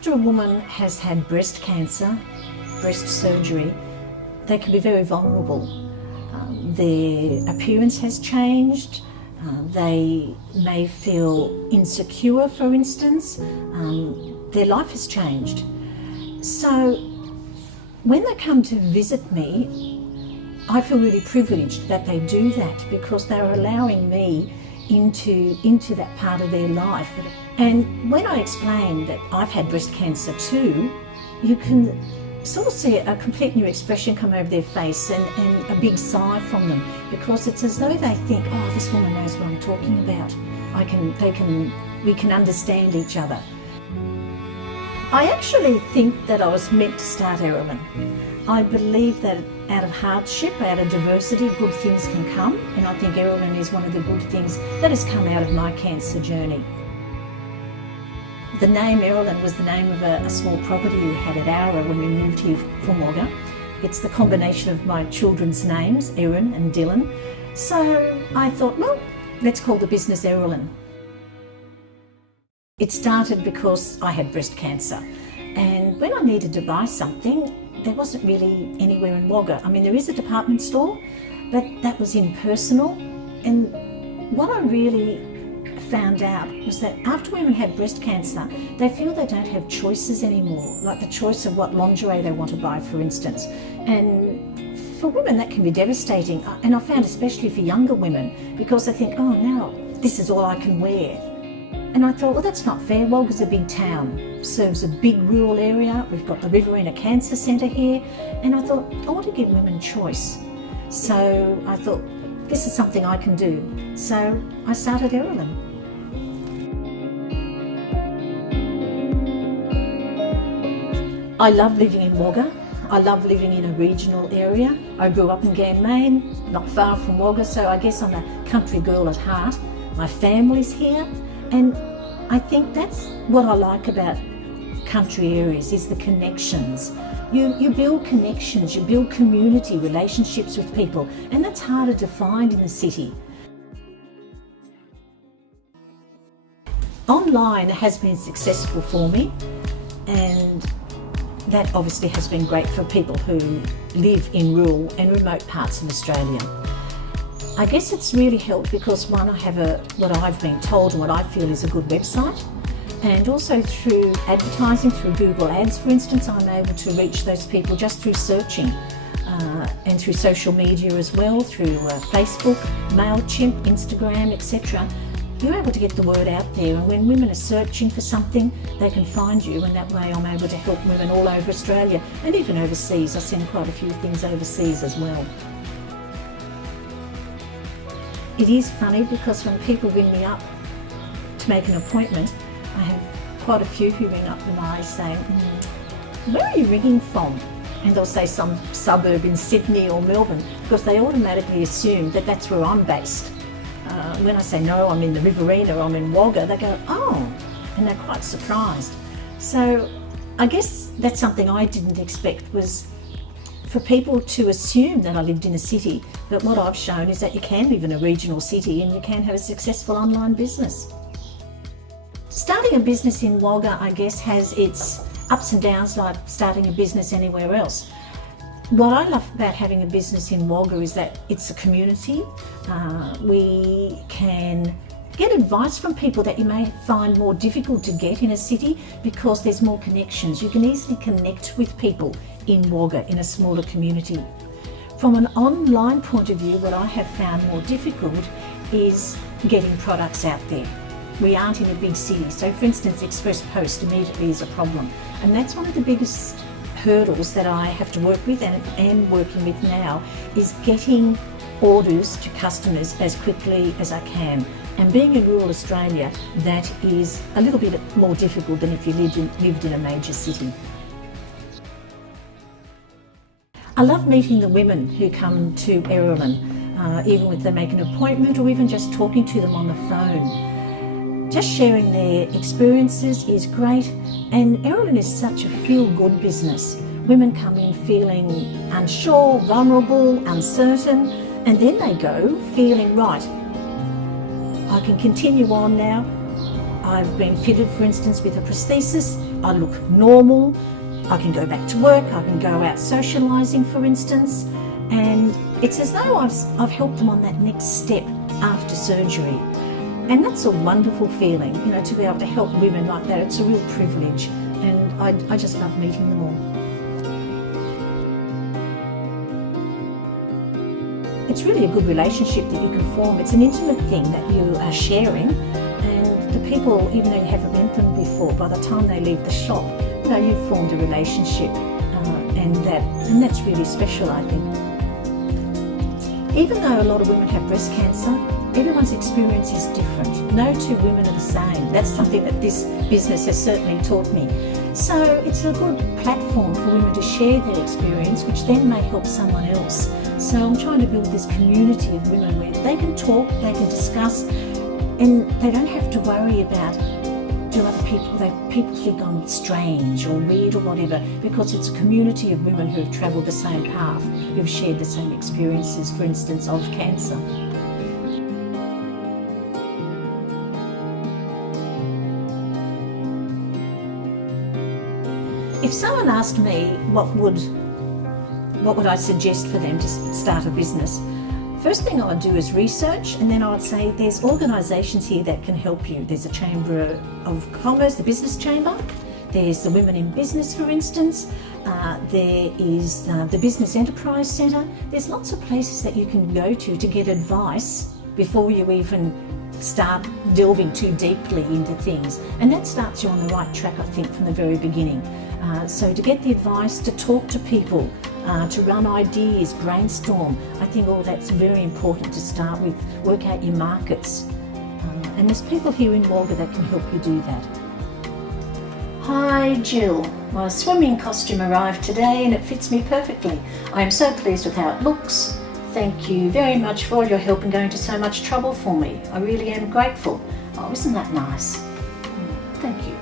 after a woman has had breast cancer, breast surgery, they can be very vulnerable. Their appearance has changed. They may feel insecure, for instance. Their life has changed. So when they come to visit me, I feel really privileged that they do that, because they're allowing me into that part of their life. And when I explain that I've had breast cancer too, you can sort of see a complete new expression come over their face and a big sigh from them, because it's as though they think, oh, this woman knows what I'm talking about. We can understand each other. I actually think that I was meant to start Erilyn. I believe that out of hardship, out of diversity, good things can come, and I think Erilyn is one of the good things that has come out of my cancer journey. The name Erilyn was the name of a small property we had at Ara when we moved here from Wagga. It's the combination of my children's names, Erin and Dylan. So I thought, well, let's call the business Erilyn. It started because I had breast cancer, and when I needed to buy something, there wasn't really anywhere in Wagga. I mean, there is a department store, but that was impersonal. And what I really found out was that after women have breast cancer, they feel they don't have choices anymore, like the choice of what lingerie they want to buy, for instance. And for women, that can be devastating. And I found especially for younger women, because they think, oh, now this is all I can wear. And I thought, well, that's not fair. Wagga's a big town, serves a big rural area. We've got the Riverina Cancer Centre here. And I thought, I want to give women choice. So I thought, this is something I can do. So I started Erilyn. I love living in Wagga. I love living in a regional area. I grew up in Ganmain, not far from Wagga, so I guess I'm a country girl at heart. My family's here. And I think that's what I like about country areas, is the connections. You build connections, you build community, relationships with people, and that's harder to find in the city. Online has been successful for me, and that obviously has been great for people who live in rural and remote parts of Australia. I guess it's really helped because, one, I have what I've been told and what I feel is a good website, and also through advertising, through Google Ads, for instance, I'm able to reach those people just through searching, and through social media as well, through Facebook, MailChimp, Instagram, etc. You're able to get the word out there, and when women are searching for something, they can find you, and that way I'm able to help women all over Australia and even overseas. I send quite a few things overseas as well. It is funny because when people ring me up to make an appointment, I have quite a few who ring up and I say, where are you ringing from? And they'll say some suburb in Sydney or Melbourne, because they automatically assume that that's where I'm based. When I say, no, I'm in the Riverina, or I'm in Wagga, they go, oh, and they're quite surprised. So I guess that's something I didn't expect, was for people to assume that I lived in a city, but what I've shown is that you can live in a regional city and you can have a successful online business. Starting a business in Wagga, I guess, has its ups and downs like starting a business anywhere else. What I love about having a business in Wagga is that it's a community. We can get advice from people that you may find more difficult to get in a city because there's more connections. You can easily connect with people in Wagga, in a smaller community. From an online point of view, what I have found more difficult is getting products out there. We aren't in a big city, so for instance, Express Post immediately is a problem, and that's one of the biggest hurdles that I have to work with and am working with now, is getting orders to customers as quickly as I can. And being in rural Australia, that is a little bit more difficult than if you lived in a major city. I love meeting the women who come to Erilyn, even if they make an appointment or even just talking to them on the phone. Just sharing their experiences is great, and Erilyn is such a feel-good business. Women come in feeling unsure, vulnerable, uncertain, and then they go feeling, right, I can continue on now. I've been fitted, for instance, with a prosthesis. I look normal. I can go back to work. I can go out socialising, for instance. And it's as though I've helped them on that next step after surgery. And that's a wonderful feeling, you know, to be able to help women like that. It's a real privilege. And I just love meeting them all. It's really a good relationship that you can form. It's an intimate thing that you are sharing, and the people, even though you haven't met them before, by the time they leave the shop, you know, you've formed a relationship, and that's really special, I think. Even though a lot of women have breast cancer, everyone's experience is different. No two women are the same. That's something that this business has certainly taught me. So it's a good platform for women to share their experience, which then may help someone else. So I'm trying to build this community of women where they can talk, they can discuss, and they don't have to worry about, do other people think I'm strange or weird or whatever, because it's a community of women who have travelled the same path, who've shared the same experiences, for instance, of cancer. If someone asked me what would I suggest for them to start a business, first thing I would do is research, and then I would say there's organisations here that can help you. There's a Chamber of Commerce, the Business Chamber. There's the Women in Business, for instance. There is the Business Enterprise Centre. There's lots of places that you can go to get advice before you even start delving too deeply into things. And that starts you on the right track, I think, from the very beginning. So to get the advice, to talk to people, to run ideas, brainstorm, I think all that's very important to start with. Work out your markets. And there's people here in Wagga that can help you do that. Hi Jill, my swimming costume arrived today and it fits me perfectly. I am so pleased with how it looks. Thank you very much for all your help in going to so much trouble for me. I really am grateful. Oh, isn't that nice? Thank you.